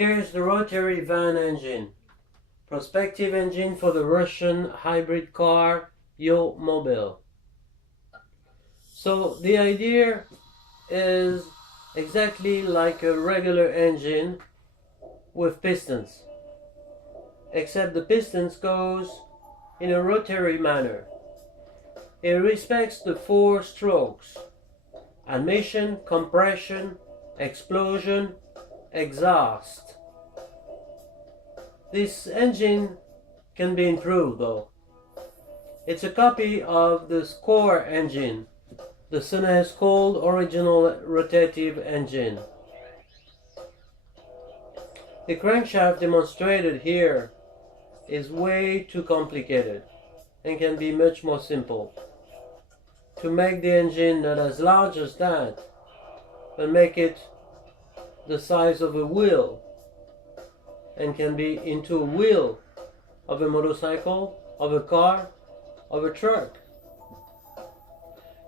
Here is the Rotary VANE engine, prospective engine for the Russian hybrid car Yo-Mobile. So the idea is exactly like a regular engine with pistons, except the pistons goes in a rotary manner. It respects the 4 strokes: admission, compression, explosion, exhaust. This engine can be improved though. It's a copy of the Score engine, the Senez cold original rotative engine. The crankshaft demonstrated here is way too complicated and can be much more simple. To make the engine not as large as that, but make it the size of a wheel, and can be into a wheel of a motorcycle, of a car, of a truck.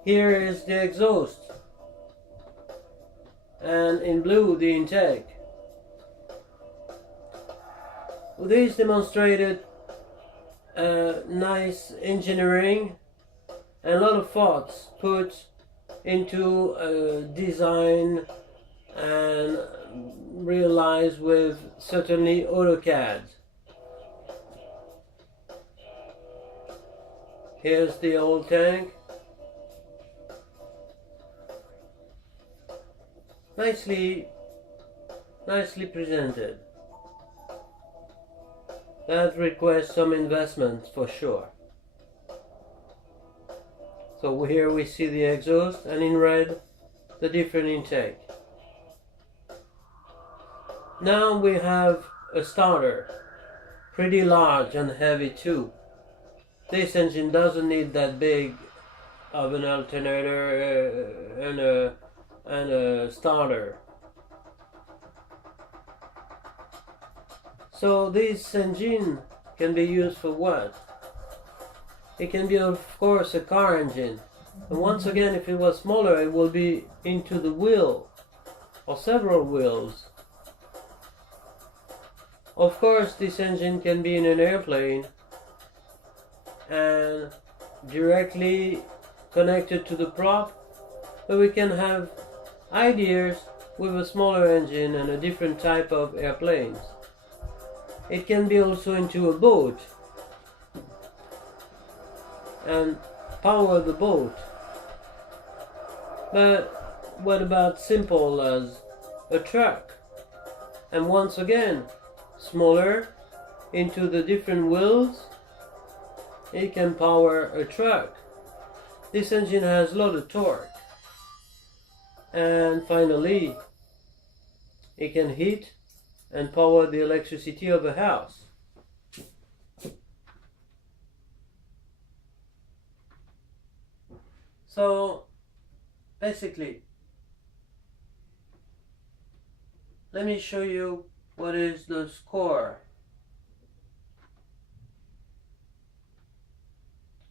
Here is the exhaust, and in blue the intake. This demonstrated nice engineering and a lot of thoughts put into design and realized with certainly AutoCAD. Here's the old tank. Nicely presented. That requires some investment for sure. So here we see the exhaust, and in red the different intake. Now we have a starter, pretty large and heavy too. This engine doesn't need that big of an alternator and a starter. So this engine can be used for what? It can be, of course, a car engine. And once again, if it was smaller, it will be into the wheel or several wheels. Of course, this engine can be in an airplane and directly connected to the prop, but we can have ideas with a smaller engine and a different type of airplanes. It can be also into a boat and power the boat. But what about simple as a truck? And once again, smaller into the different wheels, it can power a truck. This engine has a lot of torque. And finally, it can heat and power the electricity of a house. So basically, let me show you what is the Score.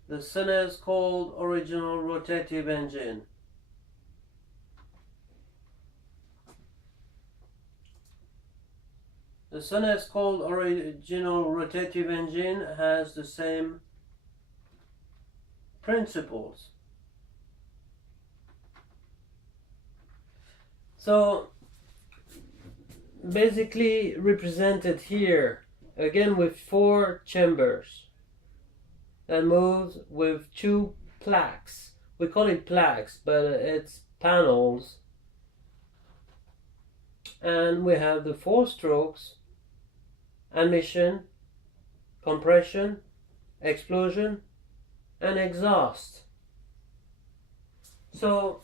The Senez cold original rotative engine. The Senez cold original rotative engine has the same principles. So basically represented here again with 4 chambers that moves with 2 plaques. We call it plaques, but it's panels. And we have the 4 strokes: admission, compression, explosion, and exhaust. So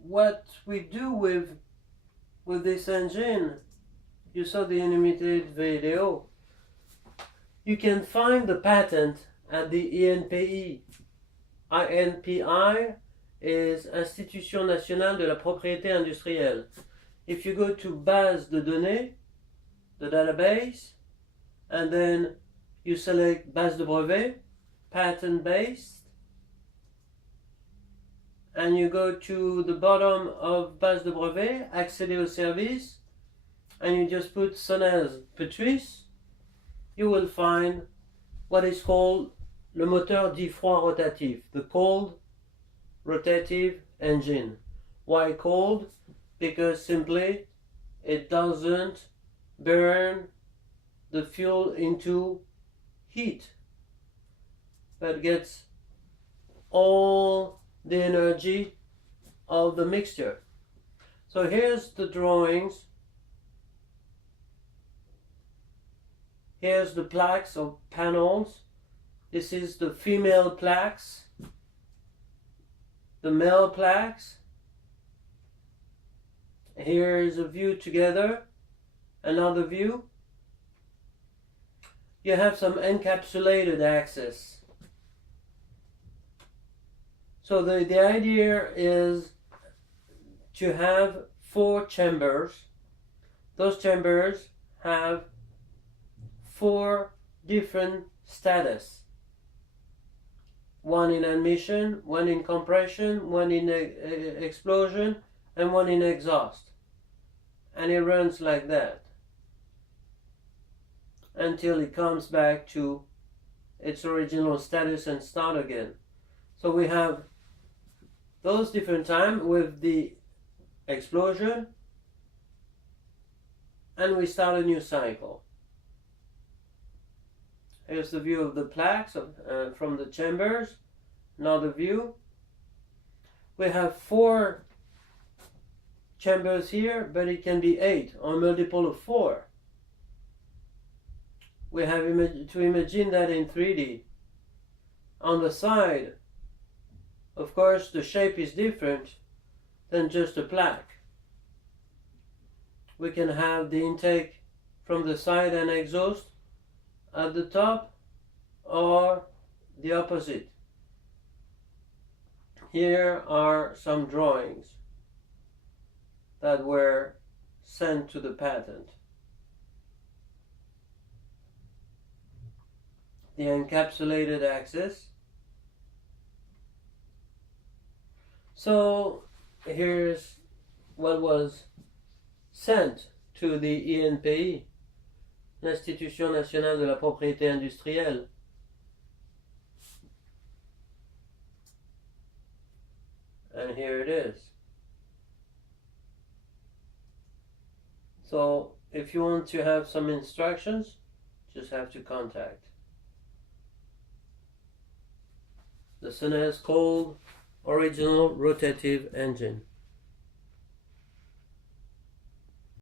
what we do with this engine, you saw the animated video. You can find the patent at the INPI. INPI is Institution Nationale de la Propriété Industrielle. If you go to Base de Données, the database, and then you select Base de Brevet, patent based, and you go to the bottom of base de brevet, accéder au service, and you just put Senez Petrus, you will find what is called le moteur dit froid rotatif, the cold rotative engine. Why cold? Because simply it doesn't burn the fuel into heat, but gets all the energy of the mixture. So here's the drawings. Here's the plaques or panels. This is the female plaques, the male plaques. Here is a view together, another view. You have some encapsulated axis. So the idea is to have 4 chambers. Those chambers have 4 different status. One in admission, one in compression, one in explosion, and one in exhaust. And it runs like that until it comes back to its original status and start again. So we have those different times with the explosion, and we start a new cycle. Here's the view of the plaques from the chambers. Another view. We have 4 chambers here, but it can be 8 or a multiple of 4. We have to imagine that in 3D. On the side, of course, the shape is different than just a plaque. We can have the intake from the side and exhaust at the top, or the opposite. Here are some drawings that were sent to the patent. The encapsulated axis. So here's what was sent to the INPI, l'Institution Nationale de la Propriété Industrielle. And here it is. So if you want to have some instructions, just have to contact the Senez cold original rotative engine.